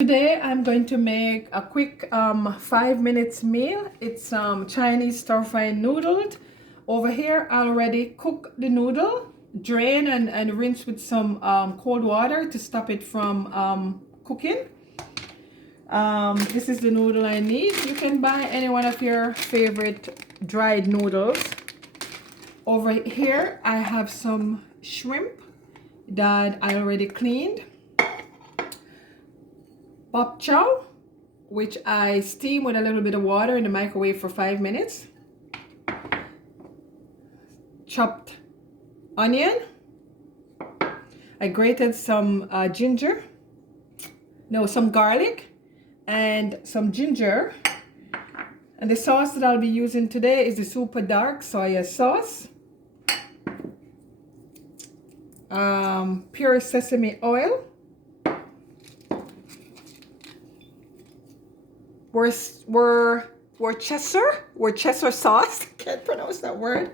Today I'm going to make a quick 5 minutes meal. It's Chinese stir-fry noodles. Over here I already cooked the noodle, drain and rinse with some cold water to stop it from cooking. This is the noodle I need. You can buy any one of your favorite dried noodles. Over here I have some shrimp that I already cleaned. Bok chow, which I steam with a little bit of water in the microwave for 5 minutes. Chopped onion. I grated some some garlic and some ginger. And the sauce that I'll be using today is the super dark soya sauce. Pure sesame oil. Worcester sauce. Can't pronounce that word.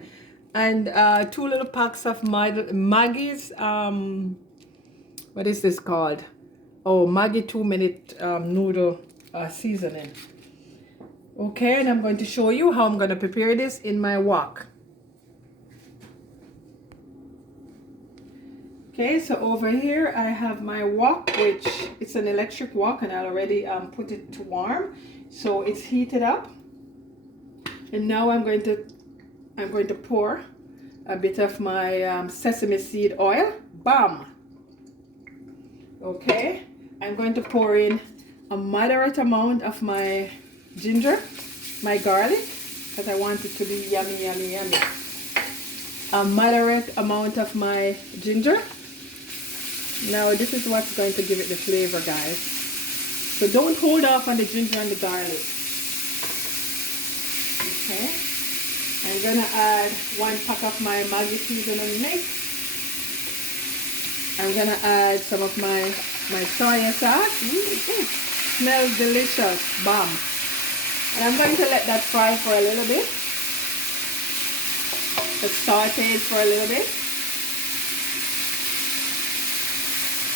And 2 little packs of Maggie's. What is this called? Oh, Maggie 2-minute noodle seasoning. Okay, and I'm going to show you how I'm going to prepare this in my wok. Okay, so over here I have my wok, which it's an electric wok, and I already put it to warm, so it's heated up. And now I'm going to pour a bit of my sesame seed oil. Bam. Okay, I'm going to pour in a moderate amount of my ginger, my garlic, because I want it to be yummy, yummy, yummy. A moderate amount of my ginger. Now this is what's going to give it the flavor, guys. So don't hold off on the ginger and the garlic. Okay. I'm gonna add 1 pack of my Maggi seasoning mix. I'm gonna add some of my soya sauce. Smells delicious. Bam. And I'm going to let that fry for a little bit. It's sauteed for a little bit.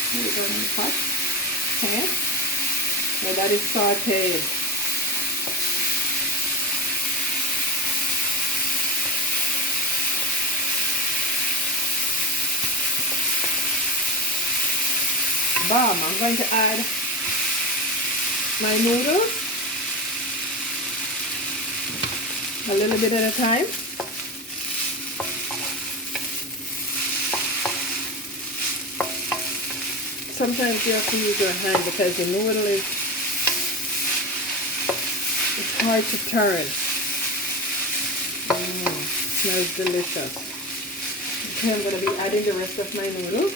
Here we go in the pot. Okay. Now that is sauteed. Bam. I'm going to add my noodles. A little bit at a time. Sometimes you have to use your hand because the noodle it's hard to turn. Smells delicious. Okay, I'm going to be adding the rest of my noodles.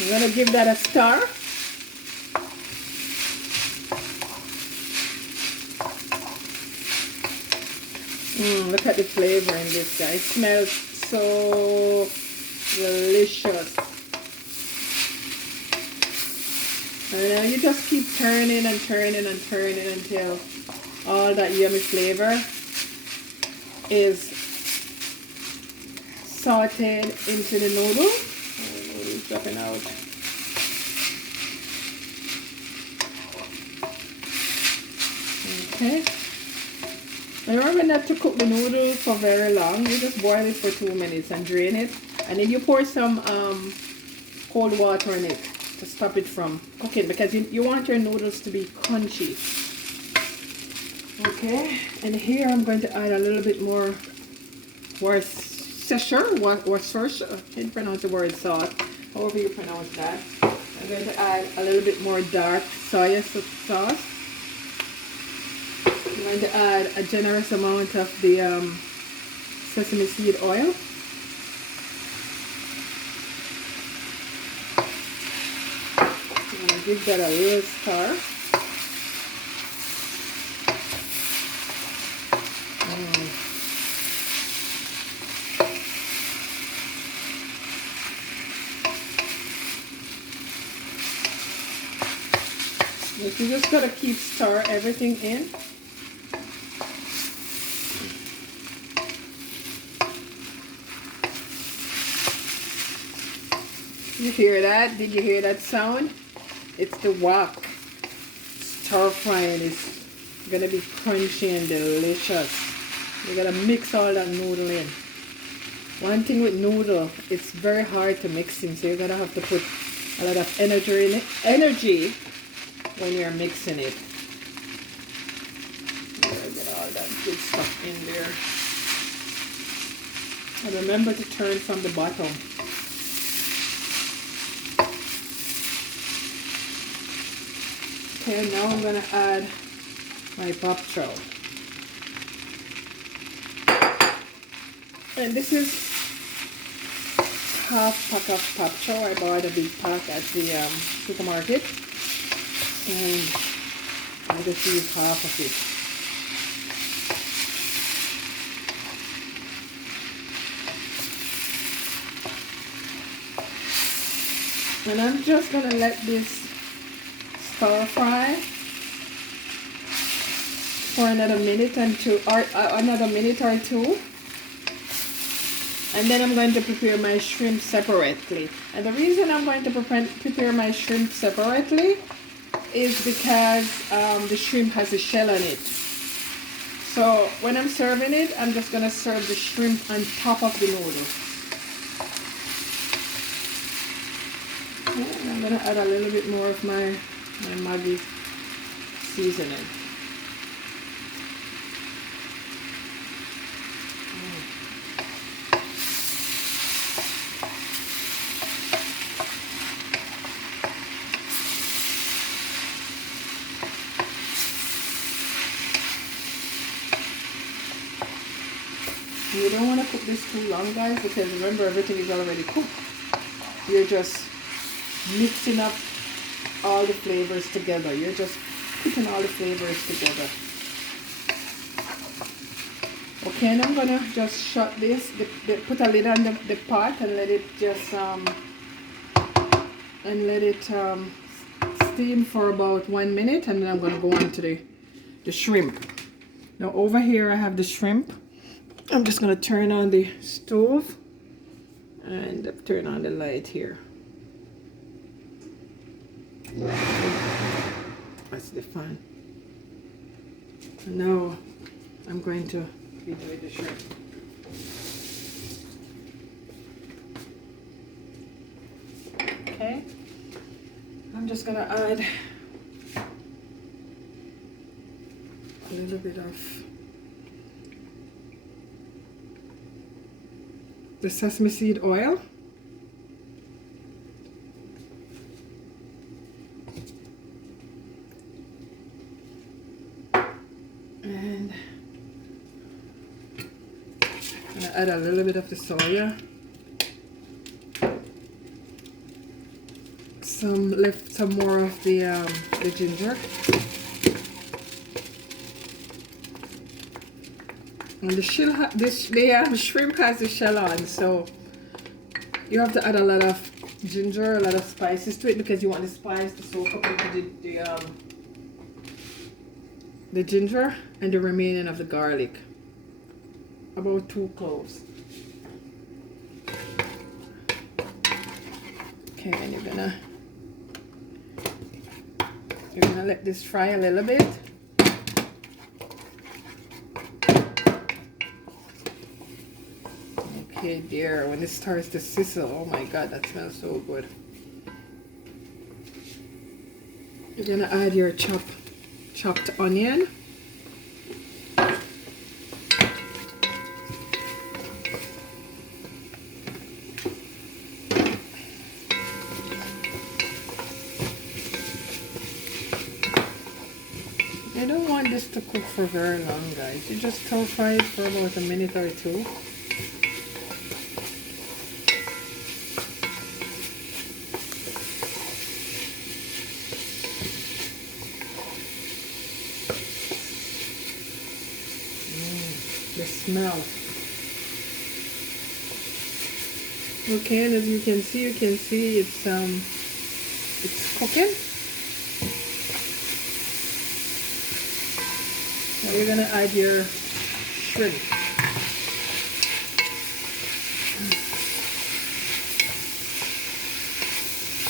I'm going to give that a stir. Look at the flavor in this, guys. It smells so delicious. And now you just keep turning and turning and turning until all that yummy flavor is sauteed into the noodle. Oh, the noodle's dropping out. Okay. And remember not to cook the noodles for very long. You just boil it for 2 minutes and drain it. And then you pour some cold water in it to stop it from cooking, because you want your noodles to be crunchy. Okay, and here I'm going to add a little bit more Worcestershire. I can't pronounce the word sauce, however you pronounce that. I'm going to add a little bit more dark soya sauce. I'm going to add a generous amount of the sesame seed oil. I'm going to give that a little stir. You just got to keep stir everything in. You hear that? Did you hear that sound? It's the wok. Stir frying is gonna be crunchy and delicious. You're gonna mix all that noodle in. One thing with noodle, it's very hard to mix in, so you're gonna have to put a lot of energy in it, when you're mixing it. Get all that good stuff in there. And remember to turn from the bottom. Okay, now I'm gonna add my bok choy. And this is half pack of bok choy. I bought a big pack at the supermarket, and I just use half of it. And I'm just gonna let this stir fry for another minute and two, or another minute or two. And then I'm going to prepare my shrimp separately. And the reason I'm going to prepare my shrimp separately is because the shrimp has a shell on it. So when I'm serving it, I'm just going to serve the shrimp on top of the noodle. And I'm going to add a little bit more of my Maggi seasoning. You don't want to cook this too long, guys, because remember, everything is already cooked. You're just mixing up all the flavors together. You're just putting all the flavors together. Okay, and I'm gonna just shut this, put a lid on the pot and let it just steam for about 1 minute, and then I'm gonna go on to the shrimp. Now over here I have the shrimp. I'm just gonna turn on the stove and turn on the light here. That's the fan. Now I'm going to be doing the shrimp. Okay, I'm just gonna add a little bit of the sesame seed oil. And I'm gonna add a little bit of the soya. Some more of the ginger. And the shrimp has the shell on, so you have to add a lot of ginger, a lot of spices to it, because you want the spice to soak up into the ginger and the remaining of the garlic. About 2 cloves. Okay, and you're gonna let this fry a little bit. Okay, dear, when it starts to sizzle, oh my god, that smells so good. You're gonna add your chopped onion. You don't want this to cook for very long, guys. You just stir fry it for about a minute or two. The smell. Okay, and as you can see it's cooking. Now you're gonna add your shrimp.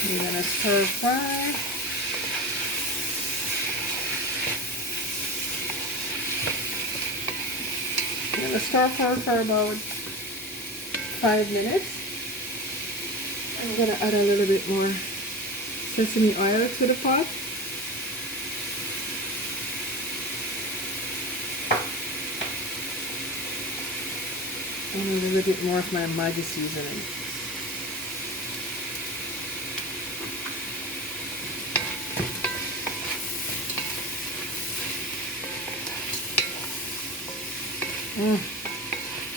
We're gonna stir fry. I'm gonna stir fry for about 5 minutes. I'm gonna add a little bit more sesame oil to the pot. And a little bit more of my Maggi seasoning.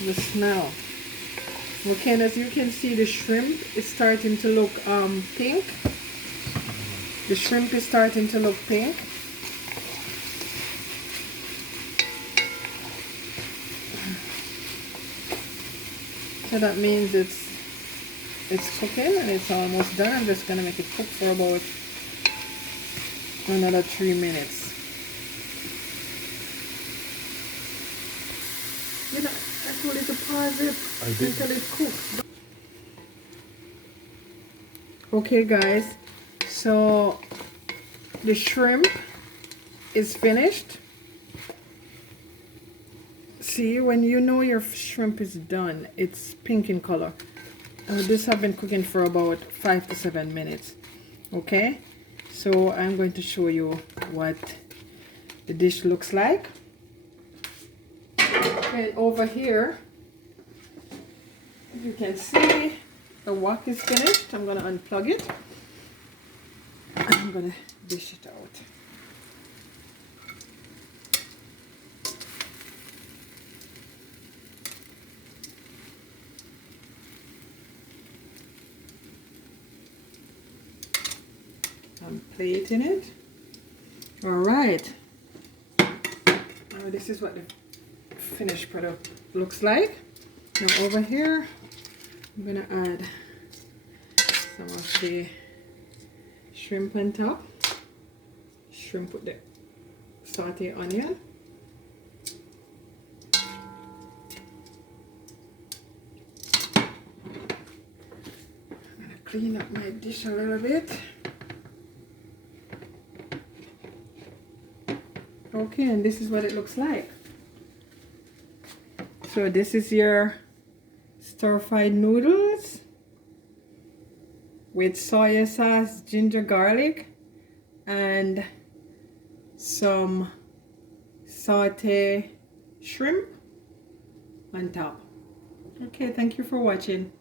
The smell. Okay, and as you can see, the shrimp is starting to look pink. The shrimp is starting to look pink. So that means it's cooking and it's almost done. I'm just gonna make it cook for about another 3 minutes. You know, I told you to pause it until it cooks. Okay guys, so the shrimp is finished. See, when you know your shrimp is done, it's pink in color. This have been cooking for about 5 to 7 minutes. Okay, so I'm going to show you what the dish looks like. And over here, as you can see, the wok is finished. I'm going to unplug it. I'm going to dish it out. I'm plating it. All right. Now this is what the finished product looks like. Now over here, I'm gonna add some of the shrimp on top. Shrimp with the sauté onion. I'm gonna clean up my dish a little bit. Okay, and this is what it looks like. So this is your stir-fried noodles with soy sauce, ginger garlic, and some sauté shrimp on top. Okay, thank you for watching.